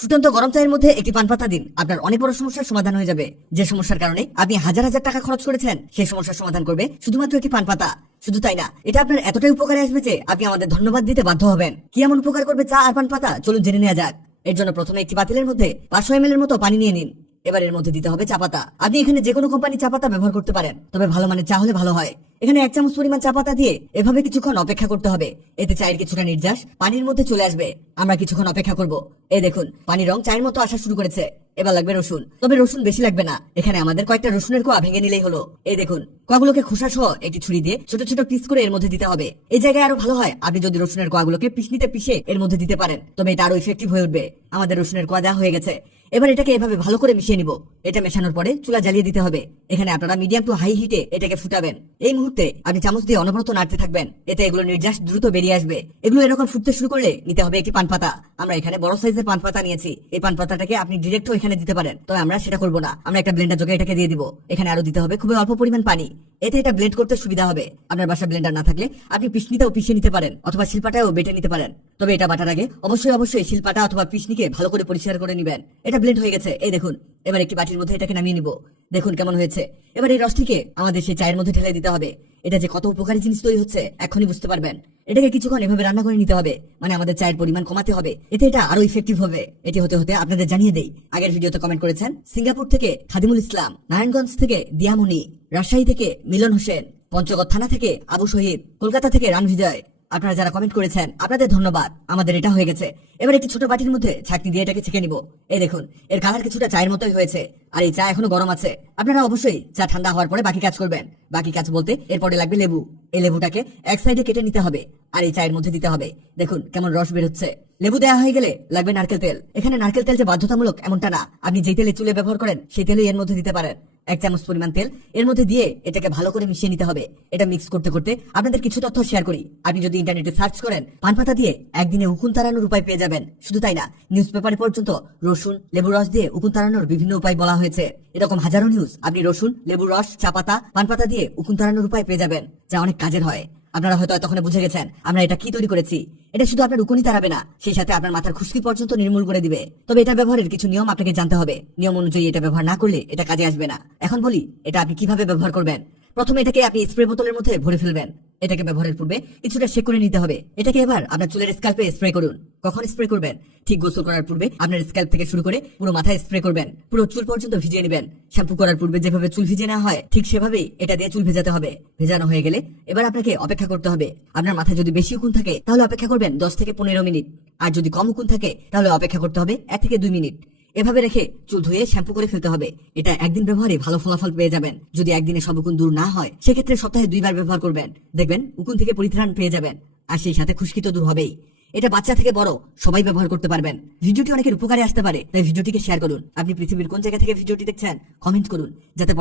ফুটন্ত গরম চায়ের মধ্যে একটি পান পাতা দিন, আপনার অনেক বড় সমস্যার সমাধান হয়ে যাবে। যে সমস্যার কারণে আপনি হাজার হাজার টাকা খরচ করেছেন, সেই সমস্যার সমাধান করবে শুধুমাত্র একটি পান পাতা। শুধু তাই না, এটা আপনার এতটাই উপকারে আসবে যে আপনি আমাদের ধন্যবাদ দিতে বাধ্য হবেন। কি এমন উপকার করবে চা আর পান পাতা, চলুন জেনে নেওয়া যাক। এর জন্য প্রথমে একটি পাতিলের মধ্যে 500 ml এর মতো পানি নিয়ে নিন। এবার এর মধ্যে দিতে হবে চা পাতা। আপনি এখানে যে কোনো কোম্পানির চা পাতা ব্যবহার করতে পারেন, তবে ভালো মানের চা হলে ভালো হয়। এখানে 1 চামচ পরিমাণ চা পাতা দিয়ে এভাবে কিছুক্ষণ অপেক্ষা করতে হবে। এতে চায়ের কিছুটা নির্যাস পানির মধ্যে চলে আসবে। আমরা কিছুক্ষণ অপেক্ষা করব। এই দেখুন, পানির রং চায়ের মতো আসা শুরু করেছে। এবার লাগবে রসুন, তবে রসুন বেশি লাগবে না। এখানে আমাদের কয়েকটা রসুনের কোয়া ভেঙে নিলেই হলো। এই দেখুন, কোয়াগুলোকে খোসা সহ একটি ছুরি দিয়ে ছোট ছোট পিস করে এর মধ্যে দিতে হবে। এই জায়গায় আরো ভালো হয় আপনি যদি রসুনের কোয়াগুলোকে পিষনিতে পিষে এর মধ্যে দিতে পারেন, তবে এটা আরো ইফেক্টিভ হয়ে উঠবে। আমাদের রসুনের কোয়া দেওয়া হয়ে গেছে। এবার এটাকে এভাবে ভালো করে মিশিয়ে নিব। এটা মেশানোর পরে চুলা জ্বালিয়ে দিতে হবে। এখানে আপনারা মিডিয়াম টু হাই হিটে এটাকে ফুটাবেন। এই মুহূর্তে আপনি চামচ দিয়ে অনবরত নাড়তে থাকবেন, এতে এগুলো নির্যাস দ্রুত বেরিয়ে আসবে। এগুলো এরকম ফুটতে শুরু করলে নিতে হবে একটি পান পাতা। আমরা এখানে বড় সাইজের পান পাতা নিয়েছি। এই পান পাতাটাকে আপনি ডিরেক্টও এখানে দিতে পারেন, তবে আমরা সেটা করব না। আমরা একটা ব্লেন্ডার যোগে এটাকে দিয়ে দিব। এখানে আরো দিতে হবে খুবই অল্প পরিমাণ পানি। এতে এটা ব্লেন্ড করতে সুবিধা হবে। আপনার বাসায় ব্লেন্ডার না থাকলে আপনি পিষনিতেও পিষে নিতে পারেন, অথবা শিলপাটাও বেটে নিতে পারেন। তবে এটা বাটার আগে অবশ্যই শিলপাটা অথবা পিষনিকে ভালো করে পরিষ্কার করে নেবেন। এটা ব্লেন্ড হয়ে গেছে, এই দেখুন। এবার একটি বাটির মধ্যে এটাকে নামিয়ে নিব। দেখুন কেমন হয়েছে। এবার এই রসটিকে আমাদের সেই চায়ের মধ্যে ঢেলে দিতে হবে। এটা যে কত উপকারী জিনিস তৈরি হচ্ছে এখনই বুঝতে পারবেন। এটাকে কিছুক্ষণ এভাবে রান্না করে নিতে হবে, মানে আমাদের চায়ের পরিমাণ কমাতে হবে। এতে এটা আরো ইফেক্টিভ হবে। এটি হতে হতে আপনাদের জানিয়ে দেই, আগের ভিডিওতে কমেন্ট করেছেন সিঙ্গাপুর থেকে খাদিমুল ইসলাম, নারায়ণগঞ্জ থেকে দিয়ামণি, রাজশাহী থেকে মিলন হোসেন, পঞ্চগড় থানা থেকে আবু শহীদ, কলকাতা থেকে রানভিজয়। আপনারা যারা কমেন্ট করেছেন আপনাদের ধন্যবাদ। আমাদের এটা হয়ে গেছে। এবার একটি ছোট বাটির মধ্যে ছাঁকনি দিয়ে এটাকে ছেঁকে নিব। এই দেখুন, এর কালার কিছুটা চায়ের মতোই হয়েছে। আর এই চা এখনো গরম আছে। আপনারা অবশ্যই চা ঠান্ডা হওয়ার পরে বাকি কাজ করবেন। বাকি কাজ বলতে এরপরে লাগবে লেবু। এই লেবুটাকে এক সাইডে কেটে নিতে হবে আর এই চায়ের মধ্যে দিতে হবে। দেখুন কেমন রস বের হচ্ছে। লেবু দেওয়া হয়ে গেলে লাগবে নারকেল তেল। এখানে নারকেল তেল যে বাধ্যতামূলক এমনটা না, আপনি যেই তেলে চুলে ব্যবহার করেন সেই তেলই এর মধ্যে দিতে পারেন। 1 চামচ পরিমাণ তেল এর মধ্যে দিয়ে এটাকে ভালো করে মিশিয়ে নিতে হবে। এটা মিক্স করতে করতে আপনাদের কিছু তথ্য শেয়ার করি। আপনি যদি ইন্টারনেটে সার্চ করেন পান পাতা দিয়ে একদিনে উকুন তাড়ানোর উপায় পেয়ে যাবেন। শুধু তাই না, নিউজ পেপারে পর্যন্ত রসুন লেবু রস দিয়ে উকুন তাড়ানোর বিভিন্ন উপায় বলা হয়েছে। এরকম হাজারো নিউজ আপনি রসুন লেবু রস চা পাতা পান পাতা দিয়ে উকুন তাড়ানোর উপায় পেয়ে যাবেন, যা অনেক কাজের হয়। আপনারা হয়তো তখন বুঝে গেছেন আমরা এটা কি তৈরি করেছি। এটা শুধু আপনার উকুনই তাড়াবে না, সেই সাথে আপনার মাথার খুশকি পর্যন্ত নির্মূল করে দিবে। তবে এটা ব্যবহারের কিছু নিয়ম আপনাকে জানতে হবে। নিয়ম অনুযায়ী এটা ব্যবহার না করলে এটা কাজে আসবে না। এখন বলি এটা আপনি কিভাবে ব্যবহার করবেন। প্রথমে এটাকে আপনি স্প্রে বোতলের মধ্যে ভরে ফেলবেন। এটাকে ব্যবহারের পূর্বে কিছুটা শেক করে নিতে হবে। এটাকে এবার আপনার চুলের স্ক্যাল্পে স্প্রে করুন। কখন স্প্রে করবেন? ঠিক গোসল করার পূর্বে আপনার স্ক্যাল্প থেকে শুরু করে পুরো মাথায় স্প্রে করবেন। পুরো চুল পর্যন্ত ভিজিয়ে নেবেন। শ্যাম্পু করার পূর্বে যেভাবে চুল ভিজিয়ে নেওয়া হয় ঠিক সেভাবেই এটা দিয়ে চুল ভেজাতে হবে। ভেজানো হয়ে গেলে এবার আপনাকে অপেক্ষা করতে হবে। আপনার মাথায় যদি বেশি উকুন থাকে তাহলে অপেক্ষা করবেন 10 থেকে 15 মিনিট। আর যদি কম উকুন থাকে তাহলে অপেক্ষা করতে হবে 1 থেকে 2 মিনিট। এভাবে রেখে চুল ধুয়ে শ্যাম্পু করে ফেলতে হবে। এটা একদিন ব্যবহারে ভালো ফলাফল পেয়ে যাবেন। যদি একদিনে সব উকুন দূর না হয় সেক্ষেত্রে সপ্তাহে 2 বার ব্যবহার করবেন। দেখবেন উকুন থেকে পরিত্রাণ পেয়ে যাবেন। আর সেই সাথে খুশকি তো দূর হবেই। এটা বাচ্চা থেকে বড় সবাই ব্যবহার করতে পারবেন। ভিডিওটি অনেকের উপকারে আসতে পারে, তাই ভিডিওটিকে শেয়ার করুন। আপনি পৃথিবীর কোন জায়গা থেকে ভিডিওটি দেখছেন কমেন্ট করুন, যাতে